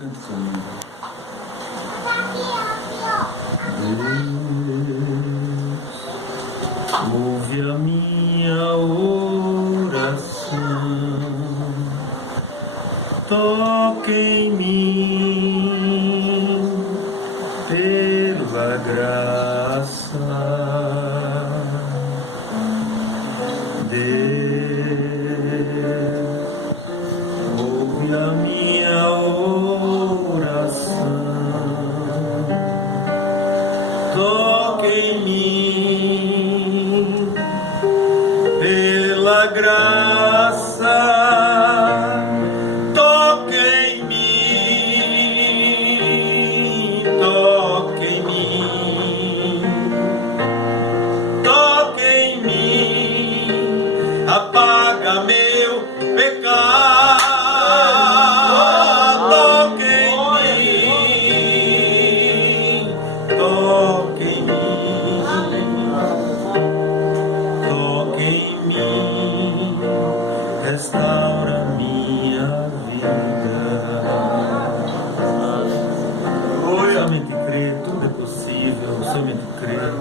Cante comigo. Deus, ouve a minha oração, toque em mim pela graça. A minha oração, toque em mim pela graça, toque em mim, toque em mim, toque em mim, apaga meu pecado. Restaura minha vida. Somente crer, tudo é possível. Somente crer.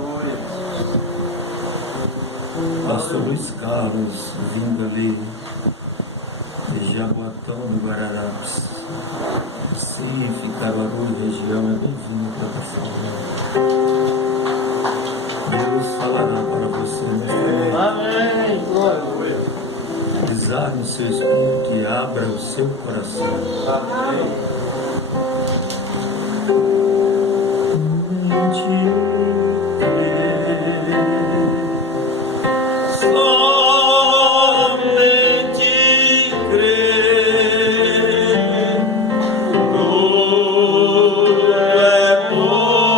Pastor Luiz Carlos, vindo ali de Jaboatão do Guararapes, Recife, Caruaru, região, é bem-vindo para você. Deus falará para você. Amém. Glória. Pisar no seu espírito e abra o seu coração. Amém. Somente crer, tudo é possível.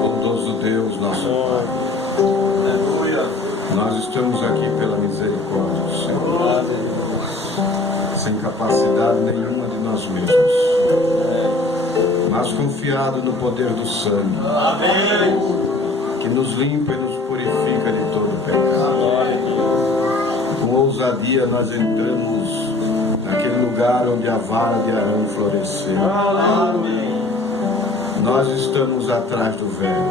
Bondoso Deus, nosso Pai, nós estamos aqui pela misericórdia do Senhor, sem capacidade nenhuma de nós mesmos, mas confiado no poder do sangue, que nos limpa e nos purifica de todo pecado. Com ousadia nós entramos naquele lugar onde a vara de Arão floresceu. Nós estamos atrás do véu,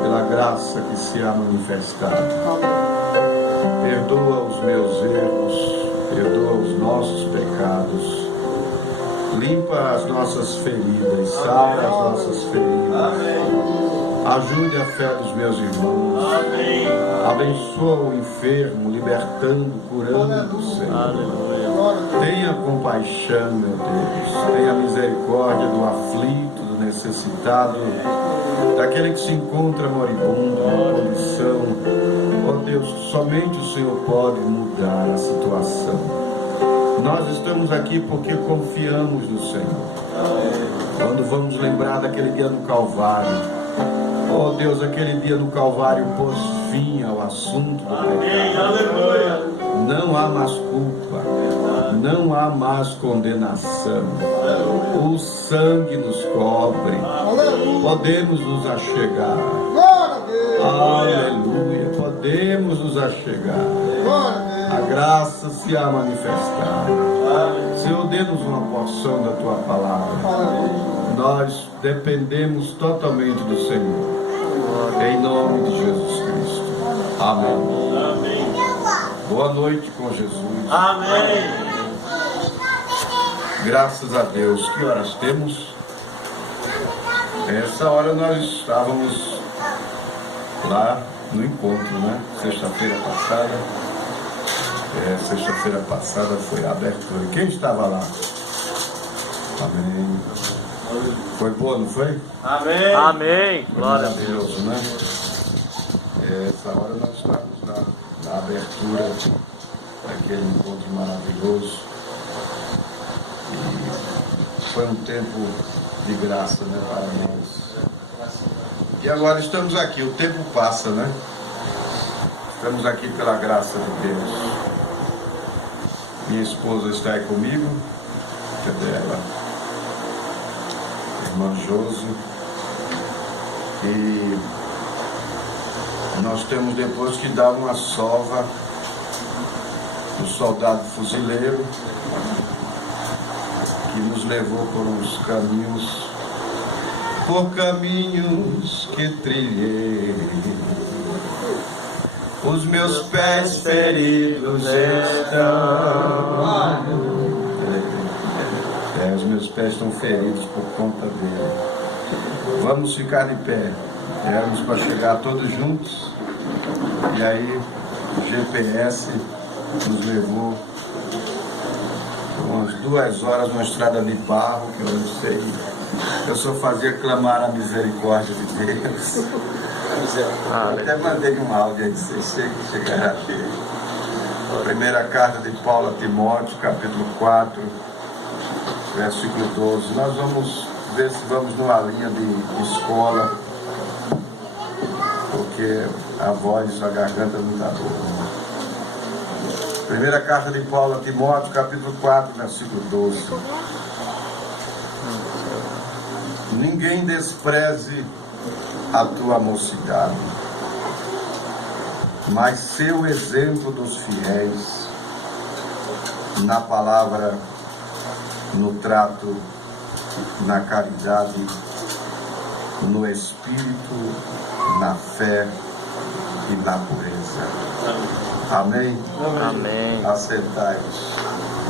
pela graça que se há manifestado. Perdoa os meus erros, perdoa os nossos pecados, limpa as nossas feridas, sara as nossas feridas, ajude a fé dos meus irmãos, abençoa o enfermo, libertando, curando, Senhor. Tenha compaixão, meu Deus, tenha misericórdia do aflito, do necessitado, daquele que se encontra moribundo, na condição. Ó Deus, somente o Senhor pode mudar a situação. Nós estamos aqui porque confiamos no Senhor. Quando vamos lembrar daquele dia no Calvário, ó Deus, aquele dia no Calvário pôs fim ao assunto do pecado. Não há mais culpa, não há mais condenação. O sangue nos cobre, podemos nos achegar. Aleluia, podemos nos achegar. A graça se há manifestado. Senhor, dê-nos uma porção da Tua palavra. Nós dependemos totalmente do Senhor. Em nome de Jesus Cristo. Amém. Amém. Boa noite com Jesus. Amém. Graças a Deus. Que horas temos? Essa hora nós estávamos lá no encontro, né? Sexta-feira passada. Sexta-feira passada foi a abertura. Quem estava lá? Amém. Foi boa, não foi? Amém. Amém. Glória a Deus, né? Essa hora nós estamos na abertura daquele encontro maravilhoso. E foi um tempo de graça, né, para nós. E agora estamos aqui, o tempo passa, né? Estamos aqui pela graça de Deus. Minha esposa está aí comigo, cadê ela? Irmã Josi. E nós temos depois que dar uma sova do soldado fuzileiro que nos levou por uns caminhos, por caminhos que trilhei. Os meus pés feridos estão. Os meus pés estão feridos por conta dele. Vamos ficar de pé. Éramos para chegar todos juntos. E aí o GPS nos levou umas 2 horas numa estrada de barro, que eu não sei. Eu só fazia clamar a misericórdia de Deus. Eu até mandei um áudio aí, vocês chegaram a ver. Primeira carta de Paulo a Timóteo, capítulo 4, versículo 12. Nós vamos ver se vamos numa linha de escola, porque a voz, a garganta não está boa. Primeira carta de Paulo a Timóteo, capítulo 4, versículo 12. Ninguém despreze a tua mocidade, mas seu exemplo dos fiéis, na palavra, no trato, na caridade, no espírito, na fé e na pureza. Amém? Amém. Assentai-vos.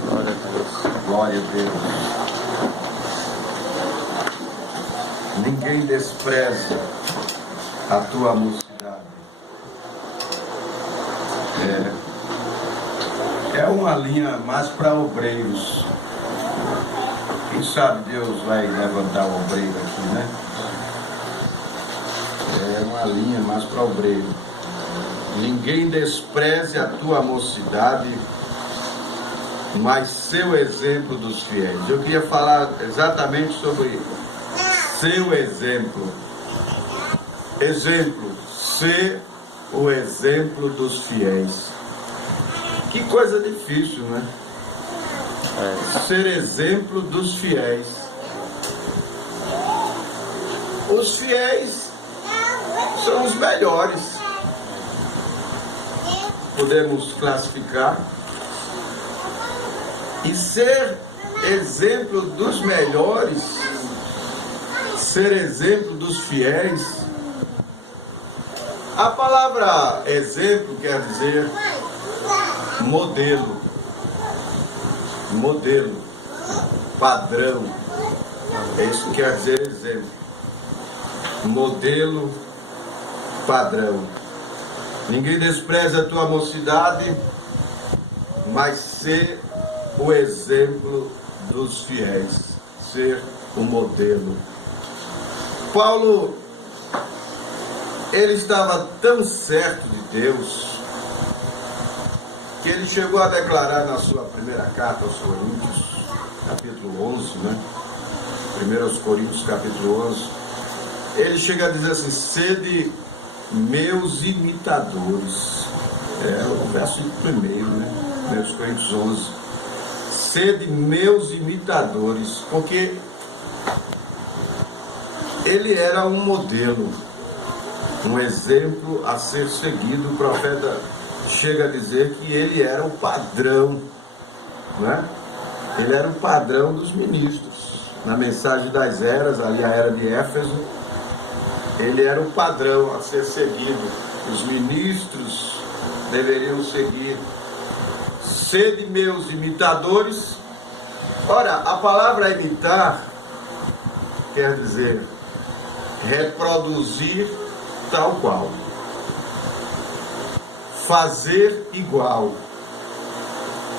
Glória a Deus. Glória a Deus. Ninguém despreza a tua mocidade. É uma linha mais para obreiros. Quem sabe Deus vai levantar o obreiro aqui, né? É uma linha mais para obreiro. Ninguém despreze a tua mocidade, mas seu exemplo dos fiéis. Eu queria falar exatamente sobre seu exemplo. Exemplo, ser o exemplo dos fiéis. Que coisa difícil, né? Ser exemplo dos fiéis. Os fiéis são os melhores. Podemos classificar. E ser exemplo dos melhores, ser exemplo dos fiéis. A palavra exemplo quer dizer modelo, padrão. É isso que quer dizer exemplo. Modelo, padrão. Ninguém despreza a tua mocidade, mas ser o exemplo dos fiéis, ser o modelo. Paulo, ele estava tão certo de Deus, que ele chegou a declarar na sua primeira carta aos Coríntios, capítulo 11, né? 1 Coríntios, capítulo 11, ele chega a dizer assim: sede meus imitadores. O versículo primeiro, né? 1 Coríntios 11. Sede meus imitadores, porque ele era um modelo, um exemplo a ser seguido. O profeta chega a dizer que ele era o padrão, né? Ele era o padrão dos ministros. Na mensagem das eras, ali a era de Éfeso, ele era o padrão a ser seguido. Os ministros deveriam seguir. Sede meus imitadores. Ora, a palavra imitar quer dizer reproduzir tal qual, fazer igual,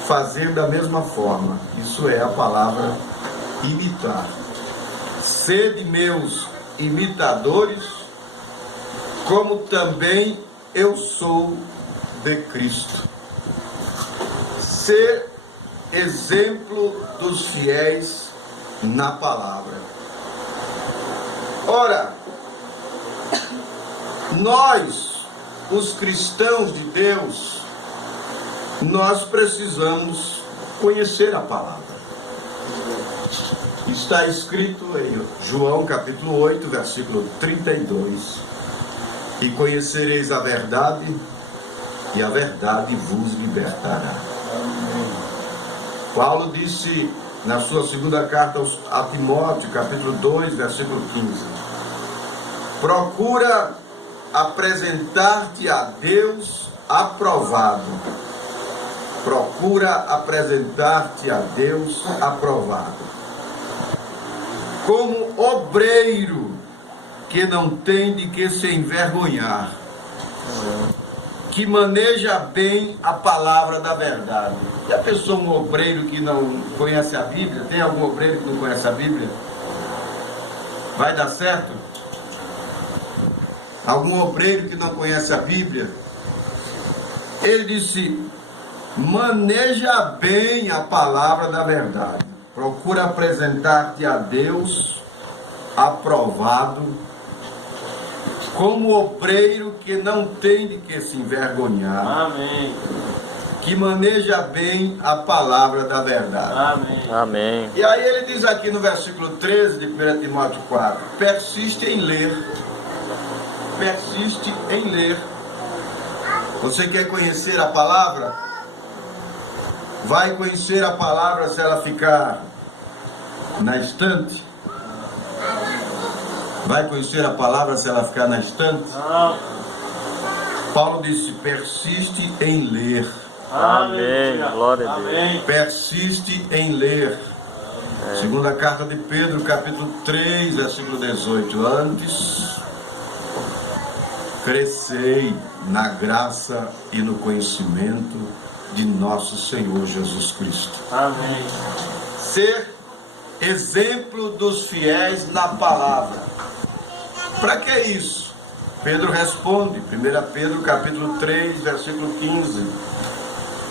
fazer da mesma forma. Isso é a palavra imitar. Sede meus imitadores, como também eu sou de Cristo. Ser exemplo dos fiéis na palavra. Ora, nós, os cristãos de Deus, nós precisamos conhecer a palavra. Está escrito em João capítulo 8, versículo 32: e conhecereis a verdade, e a verdade vos libertará. Paulo disse na sua segunda carta a Timóteo, capítulo 2, versículo 15: procura apresentar-te a Deus aprovado. Procura apresentar-te a Deus aprovado. Como obreiro que não tem de que se envergonhar, que maneja bem a palavra da verdade. Já pensou um obreiro que não conhece a Bíblia? Tem algum obreiro que não conhece a Bíblia? Vai dar certo? Algum obreiro que não conhece a Bíblia? Ele disse: maneja bem a palavra da verdade. Procura apresentar-te a Deus aprovado, como obreiro que não tem de que se envergonhar. Amém. Que maneja bem a palavra da verdade. Amém. Amém. E aí ele diz aqui no versículo 13 de 1 Timóteo 4: persiste em ler. Persiste em ler. Você quer conhecer a palavra? Vai conhecer a palavra se ela ficar na estante? Vai conhecer a palavra se ela ficar na estante? Não. Paulo disse: persiste em ler. Amém. Glória a Deus. Amém. Persiste em ler. Segunda carta de Pedro, capítulo 3, versículo 18: antes crescei na graça e no conhecimento de nosso Senhor Jesus Cristo. Amém. Ser exemplo dos fiéis na palavra. Para que isso? Pedro responde, 1 Pedro capítulo 3, versículo 15: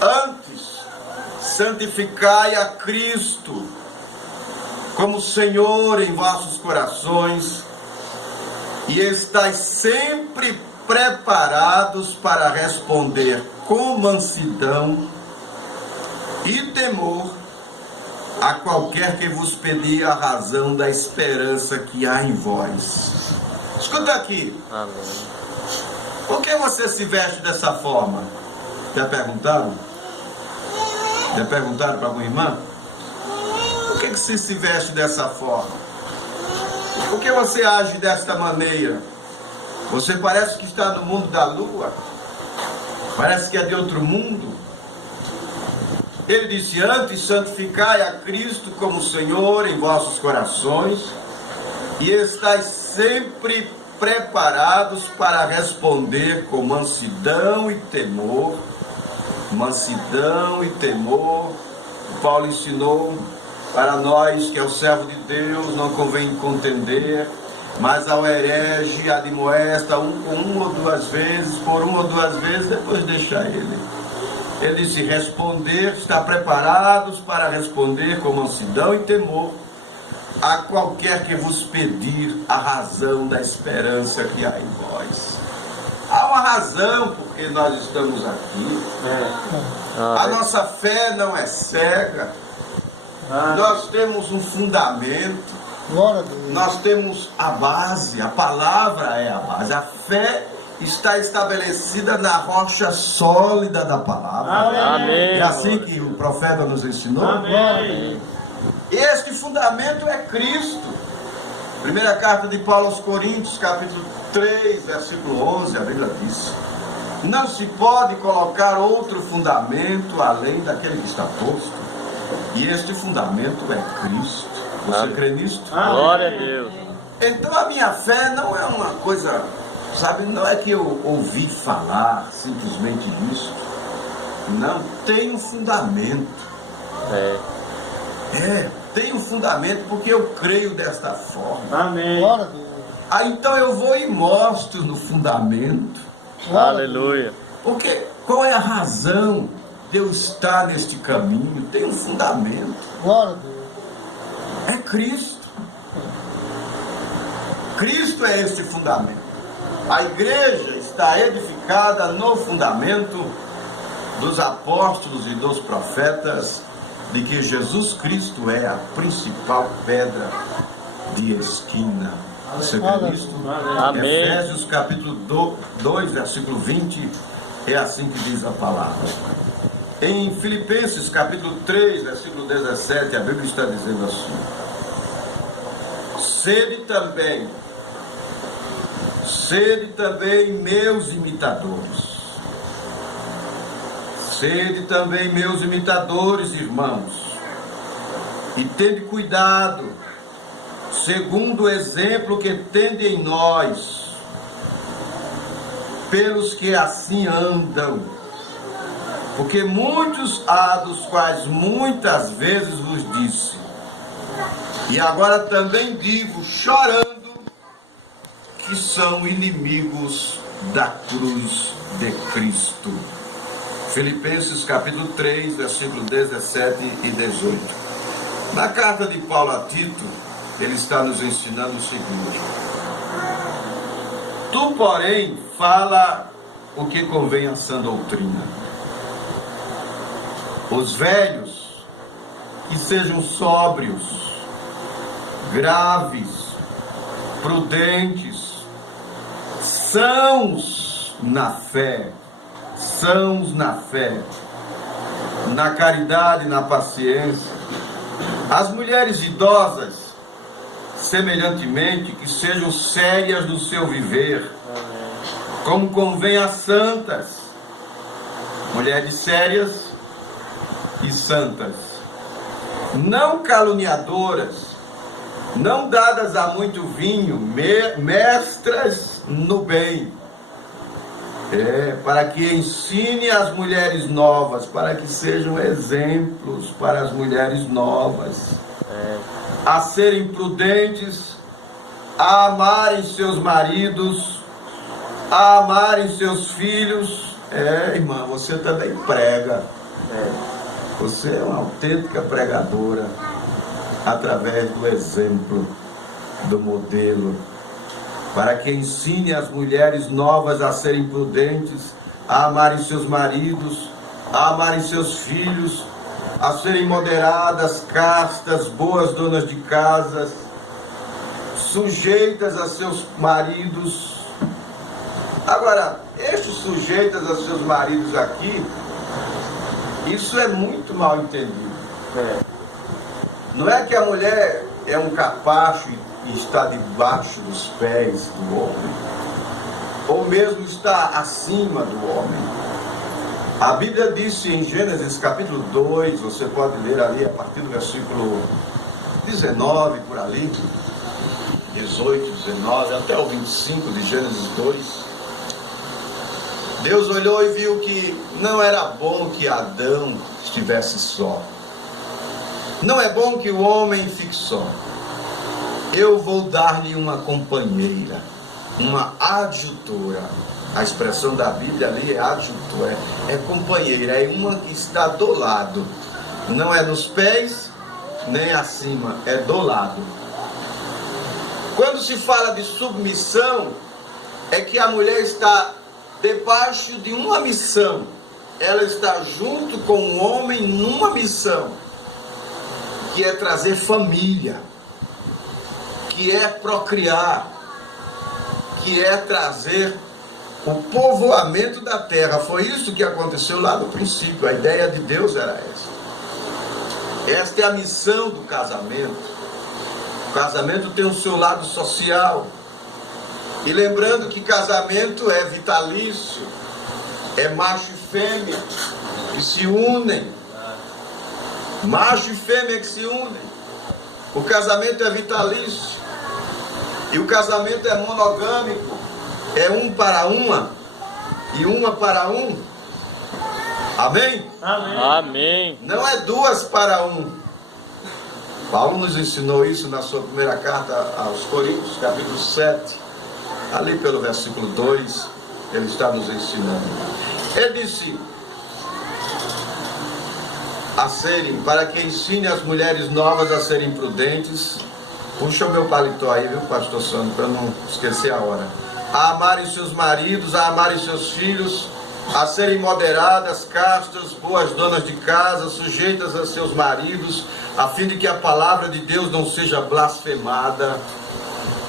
antes santificai a Cristo como Senhor em vossos corações, e estais sempre preparados para responder com mansidão e temor a qualquer que vos pedir a razão da esperança que há em vós. Escuta aqui. Amém. Por que você se veste dessa forma? Já perguntaram? Já perguntaram para alguma irmã? Por que você se veste dessa forma? Por que você age desta maneira? Você parece que está no mundo da lua. Parece que é de outro mundo. Ele disse: antes santificai a Cristo como Senhor em vossos corações, e estais sempre preparados para responder com mansidão e temor. Mansidão e temor. Paulo ensinou para nós que é o servo de Deus, não convém contender, mas ao herege admoesta com uma ou duas vezes, por uma ou duas vezes, depois deixa ele. Ele disse: responder, estar preparados para responder com mansidão e temor a qualquer que vos pedir a razão da esperança que há em vós. Há uma razão porque nós estamos aqui. A nossa fé não é cega. Nós temos um fundamento. Nós temos a base. A palavra é a base. A fé está estabelecida na rocha sólida da palavra. Amém. É assim que o profeta nos ensinou. Amém. Este fundamento é Cristo. Primeira carta de Paulo aos Coríntios, capítulo 3, versículo 11, a Bíblia diz: não se pode colocar outro fundamento além daquele que está posto, e este fundamento é Cristo. Você crê nisto? Glória a Deus. Então a minha fé não é uma coisa, sabe, não é que eu ouvi falar simplesmente disso. Não, tem um fundamento. Tem um fundamento porque eu creio desta forma. Amém. Então eu vou e mostro no fundamento Aleluia. Porque qual é a razão de eu estar neste caminho? Tem um fundamento. Glória a Deus. É Cristo. Cristo é este fundamento. A igreja está edificada no fundamento dos apóstolos e dos profetas, de que Jesus Cristo é a principal pedra de esquina. Você vê isso? Amém. Efésios capítulo 2, versículo 20, é assim que diz a palavra. Em Filipenses capítulo 3, versículo 17, a Bíblia está dizendo assim: sede também meus imitadores. Sede também meus imitadores, irmãos, e tende cuidado, segundo o exemplo que tende em nós, pelos que assim andam. Porque muitos há dos quais muitas vezes vos disse, e agora também digo, chorando, que são inimigos da cruz de Cristo. Filipenses capítulo 3, versículo 17 e 18. Na carta de Paulo a Tito, ele está nos ensinando o seguinte: tu, porém, fala o que convém à sã doutrina. Os velhos, que sejam sóbrios, graves, prudentes, sãos na fé, na caridade e na paciência. As mulheres idosas, semelhantemente, que sejam sérias no seu viver, como convém a santas, mulheres sérias e santas, não caluniadoras, não dadas a muito vinho, mestras no bem, para que ensine as mulheres novas, para que sejam exemplos para as mulheres novas, a serem prudentes, a amarem seus maridos, a amarem seus filhos. Irmã, você também prega. Você é uma autêntica pregadora, através do exemplo, do modelo, para que ensine as mulheres novas a serem prudentes, a amarem seus maridos, a amarem seus filhos, a serem moderadas, castas, boas donas de casas, sujeitas a seus maridos. Agora, estes sujeitas a seus maridos aqui, isso é muito mal entendido. Não é que a mulher é um capacho e está debaixo dos pés do homem, ou mesmo está acima do homem. A Bíblia disse em Gênesis capítulo 2, você pode ler ali a partir do versículo 19, por ali, 18, 19, até o 25 de Gênesis 2. Deus olhou e viu que não era bom que Adão estivesse só. Não é bom que o homem fique só. Eu vou dar-lhe uma companheira, uma adjutora. A expressão da Bíblia ali é adjutora, é companheira, é uma que está do lado. Não é nos pés, nem acima, é do lado. Quando se fala de submissão, é que a mulher está debaixo de uma missão. Ela está junto com o homem numa missão, que é trazer família, que é procriar, que é trazer o povoamento da terra. Foi isso que aconteceu lá no princípio. A ideia de Deus era essa. Esta é a missão do casamento. O casamento tem o seu lado social. E lembrando que casamento é vitalício, é macho e fêmea que se unem. Macho e fêmea que se unem. O casamento é vitalício. E o casamento é monogâmico. É um para uma e uma para um. Amém? Amém. Amém. Não é duas para um. Paulo nos ensinou isso na sua primeira carta aos Coríntios, capítulo 7, ali pelo versículo 2. Ele está nos ensinando. Ele disse para que ensine as mulheres novas a serem prudentes. Puxa o meu paletó aí, viu, pastor Sandro, para não esquecer a hora. A amarem seus maridos, a amarem seus filhos, a serem moderadas, castas, boas donas de casa, sujeitas a seus maridos, a fim de que a palavra de Deus não seja blasfemada.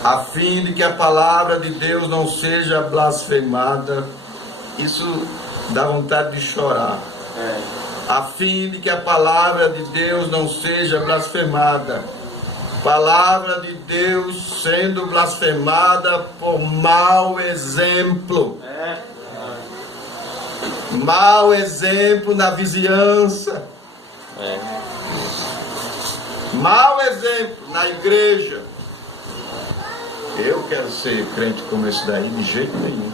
A fim de que a palavra de Deus não seja blasfemada. Isso dá vontade de chorar. A fim de que a palavra de Deus não seja blasfemada. Palavra de Deus sendo blasfemada por mau exemplo. Mau exemplo na vizinhança. Mau exemplo na igreja. Eu quero ser crente como esse daí, de jeito nenhum.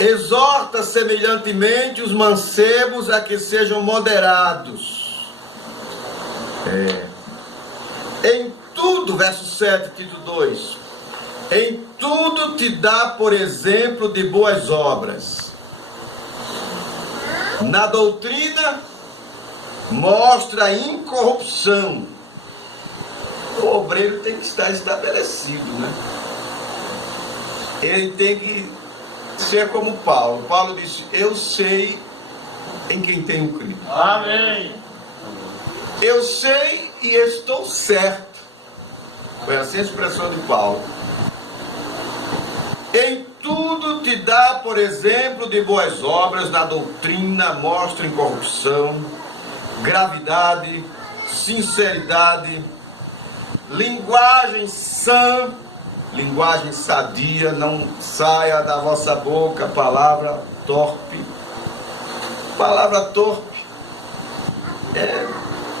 Exorta semelhantemente os mancebos a que sejam moderados. Em tudo, verso 7, Tito 2. Em tudo te dá por exemplo de boas obras. Na doutrina, mostra a incorrupção. O obreiro tem que estar estabelecido, né? Ele tem que ser como Paulo. Paulo disse: eu sei em quem tenho crido. Amém. Eu sei e estou certo. Foi essa a expressão de Paulo. Em tudo te dá, por exemplo, de boas obras. Na doutrina mostra incorrupção, gravidade, sinceridade, linguagem sã, linguagem sadia. Não saia da vossa boca palavra torpe. Palavra torpe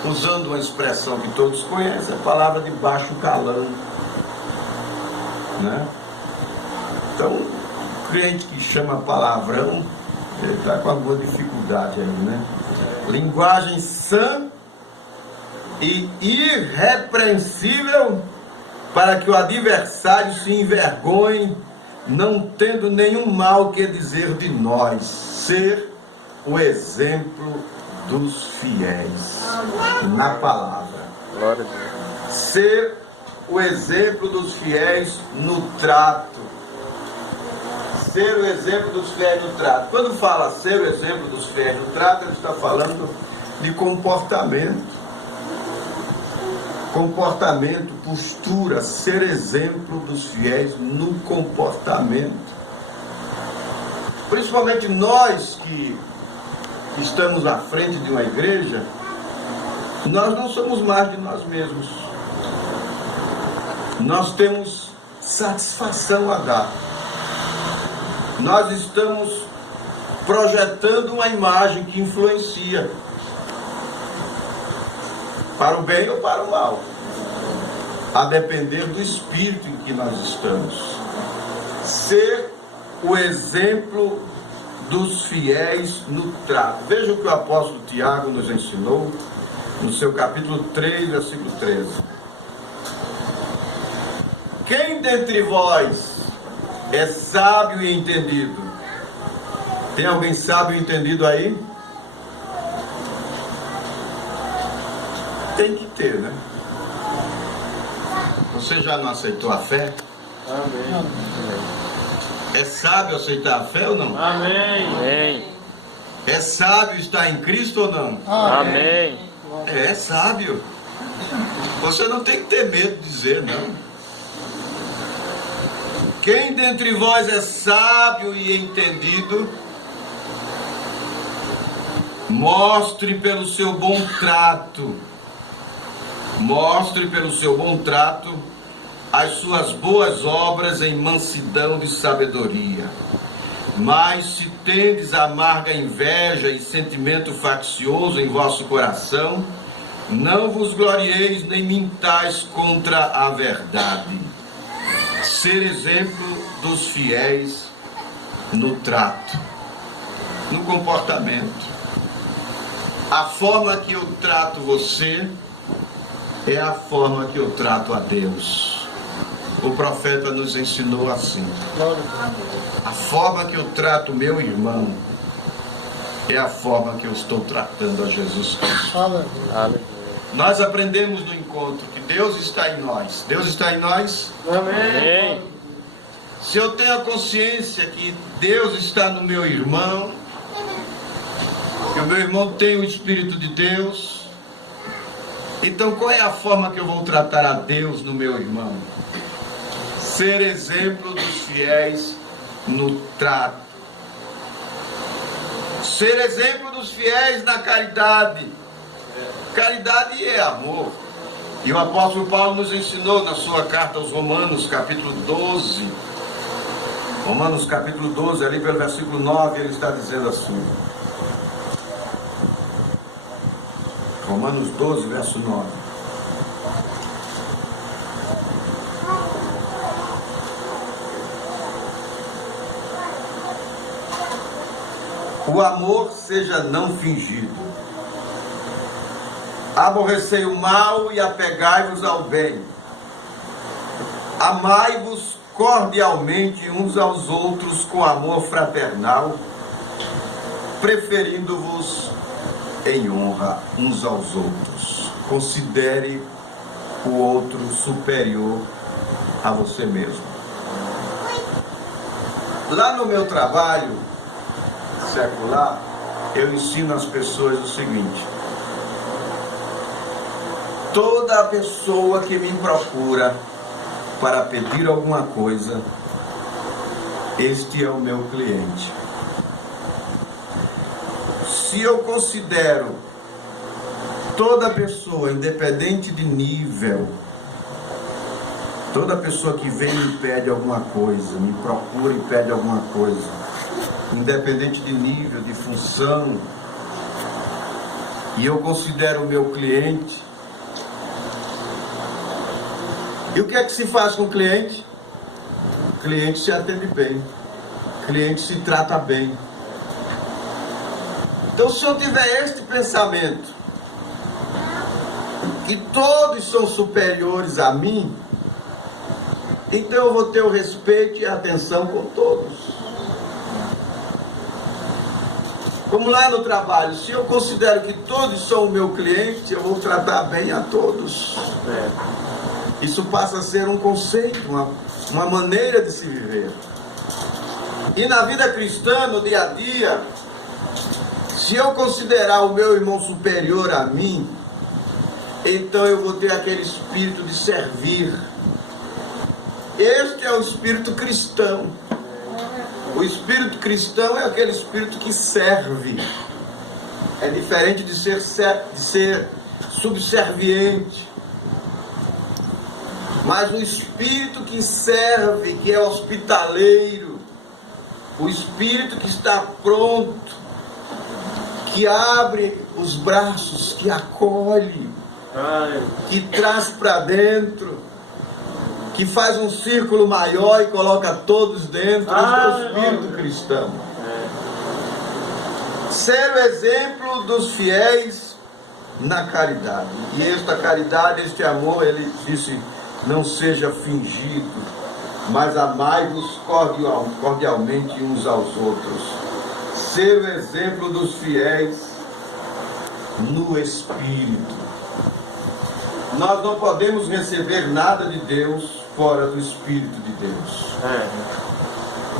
usando uma expressão que todos conhecem, a palavra de baixo calão, né? Então, o crente que chama palavrão, ele está com alguma dificuldade aí, né? Linguagem sã e irrepreensível, para que o adversário se envergonhe, não tendo nenhum mal que dizer de nós. Ser o exemplo dos fiéis na palavra. Glória a Deus. Ser o exemplo dos fiéis no trato. Ser o exemplo dos fiéis no trato. Quando fala ser o exemplo dos fiéis no trato, ele está falando de comportamento. Comportamento, postura, ser exemplo dos fiéis no comportamento. Principalmente nós que estamos à frente de uma igreja, nós não somos mais de nós mesmos. Nós temos satisfação a dar. Nós estamos projetando uma imagem que influencia para o bem ou para o mal, a depender do espírito em que nós estamos. Ser o exemplo dos fiéis no trato. Veja o que o apóstolo Tiago nos ensinou no seu capítulo 3, versículo 13. Quem dentre vós é sábio e entendido? Tem alguém sábio e entendido aí? Tem que ter, né? Você já não aceitou a fé? Amém. É sábio aceitar a fé ou não? Amém. Amém. É sábio estar em Cristo ou não? Amém. É sábio. Você não tem que ter medo de dizer não. Quem dentre vós é sábio e entendido, mostre pelo seu bom trato. Mostre pelo seu bom trato as suas boas obras em mansidão de sabedoria. Mas se tendes amarga inveja e sentimento faccioso em vosso coração, não vos glorieis nem mintais contra a verdade. Ser exemplo dos fiéis no trato, no comportamento. A forma que eu trato você é a forma que eu trato a Deus. O profeta nos ensinou assim: a forma que eu trato meu irmão é a forma que eu estou tratando a Jesus Cristo. Aleluia. Nós aprendemos no encontro que Deus está em nós. Deus está em nós? Amém. Se eu tenho a consciência que Deus está no meu irmão, que o meu irmão tem o Espírito de Deus, então qual é a forma que eu vou tratar a Deus no meu irmão? Ser exemplo dos fiéis no trato. Ser exemplo dos fiéis na caridade. Caridade é amor. E o apóstolo Paulo nos ensinou na sua carta aos Romanos, capítulo 12. Romanos capítulo 12, ali pelo versículo 9, ele está dizendo assim. Romanos 12, verso 9. O amor seja não fingido. Aborrecei o mal e apegai-vos ao bem. Amai-vos cordialmente uns aos outros com amor fraternal, preferindo-vos em honra uns aos outros. Considere o outro superior a você mesmo. Lá no meu trabalho secular, eu ensino às pessoas o seguinte: toda pessoa que me procura para pedir alguma coisa, este é o meu cliente. Se eu considero toda pessoa, independente de nível, toda pessoa que vem e me pede alguma coisa, me procura e pede alguma coisa, independente de nível, de função, e eu considero o meu cliente, e o que é que se faz com o cliente? O cliente se atende bem, o cliente se trata bem. Então, se eu tiver este pensamento, que todos são superiores a mim, então eu vou ter o respeito e a atenção com todos. Como lá no trabalho, se eu considero que todos são o meu cliente, eu vou tratar bem a todos. Isso passa a ser um conceito, uma maneira de se viver. E na vida cristã, no dia a dia, se eu considerar o meu irmão superior a mim, então eu vou ter aquele espírito de servir. Este é o espírito cristão. O espírito cristão é aquele espírito que serve. É diferente de ser subserviente. Mas o espírito que serve, que é hospitaleiro, o espírito que está pronto, que abre os braços, que acolhe, que traz para dentro, que faz um círculo maior e coloca todos dentro, esse é o espírito cristão. Ser o exemplo dos fiéis na caridade. E esta caridade, este amor, ele disse: não seja fingido, mas amai-vos cordialmente uns aos outros. Ser o exemplo dos fiéis no Espírito. Nós não podemos receber nada de Deus fora do Espírito de Deus.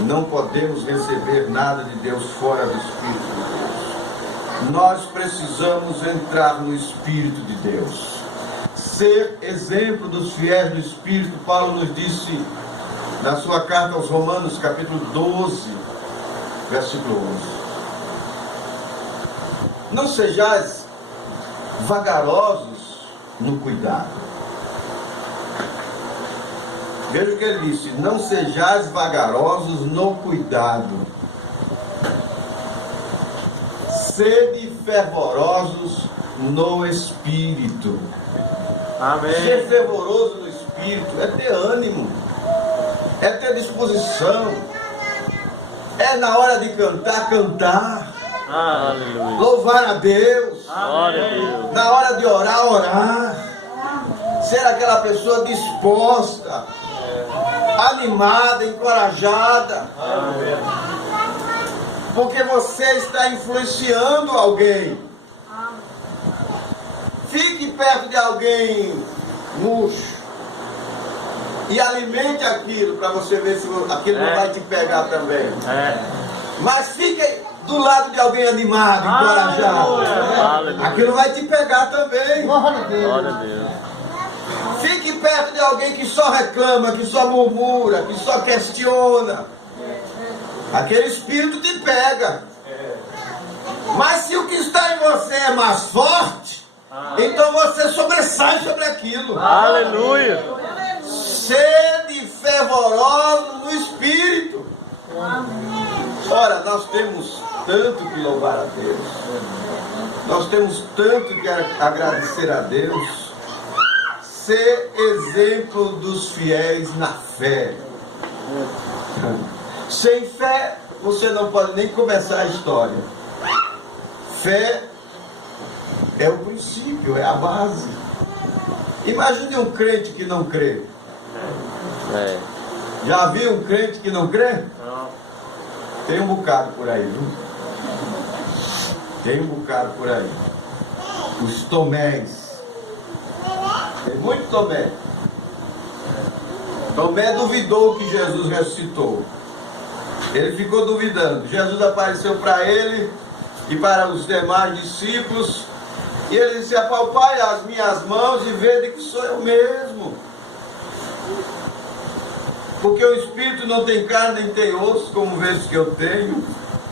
Não podemos receber nada de Deus fora do Espírito de Deus. Nós precisamos entrar no Espírito de Deus. Ser exemplo dos fiéis do Espírito. Paulo nos disse na sua carta aos Romanos, capítulo 12, versículo 11. Não sejais vagarosos no cuidado. Veja o que ele disse: não sejais vagarosos no cuidado. Sede fervorosos no Espírito. Amém. Ser fervoroso no Espírito é ter ânimo, é ter disposição, é na hora de cantar, cantar. Aleluia. Louvar a Deus. Glória a Deus. Na hora de orar, orar. Ser aquela pessoa disposta animada, encorajada. Porque você está influenciando alguém. Fique perto de alguém murcho e alimente aquilo para você ver se aquilo não vai te pegar também. Mas fique do lado de alguém animado, encorajado. Aquilo vai te pegar também. Glória a Deus. Fique perto de alguém que só reclama, que só murmura, que só questiona. Aquele espírito te pega. Mas se o que está em você é mais forte, então você sobressai sobre aquilo. Aleluia. Sede fervoroso no espírito. Ora, nós temos tanto que louvar a Deus. Nós temos tanto que agradecer a Deus. Ser exemplo dos fiéis na fé. Sem fé, você não pode nem começar a história. Fé é o princípio, é a base. Imagine um crente que não crê. Já viu um crente que não crê? Não. Tem um bocado por aí, viu? Tem um bocado por aí. Os Tomés. Tem muito Tomé. Tomé duvidou que Jesus ressuscitou. Ele ficou duvidando. Jesus apareceu para ele e para os demais discípulos. E ele disse: apalpai as minhas mãos e vede que sou eu mesmo. Porque o Espírito não tem carne nem tem osso, como vês que eu tenho.